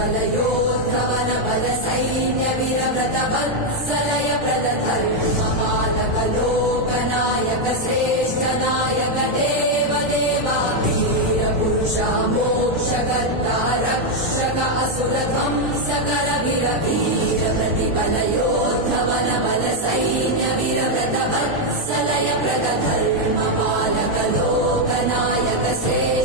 प्रतिबलयोद्धवन बल सैन्य वीरव्रत वत्सलय प्रद धर्म पालक लोकनायक श्रेष्ठ नायक देव देवा वीर पुरुषा मोक्षकर्ता रक्षक असुर ध्वंसकर वीर वीर प्रतिबलयोद्धवन बल सैन्य वीरव्रत वत्सलय प्रद धर्म पालक लोकनायक श्रेष्ठ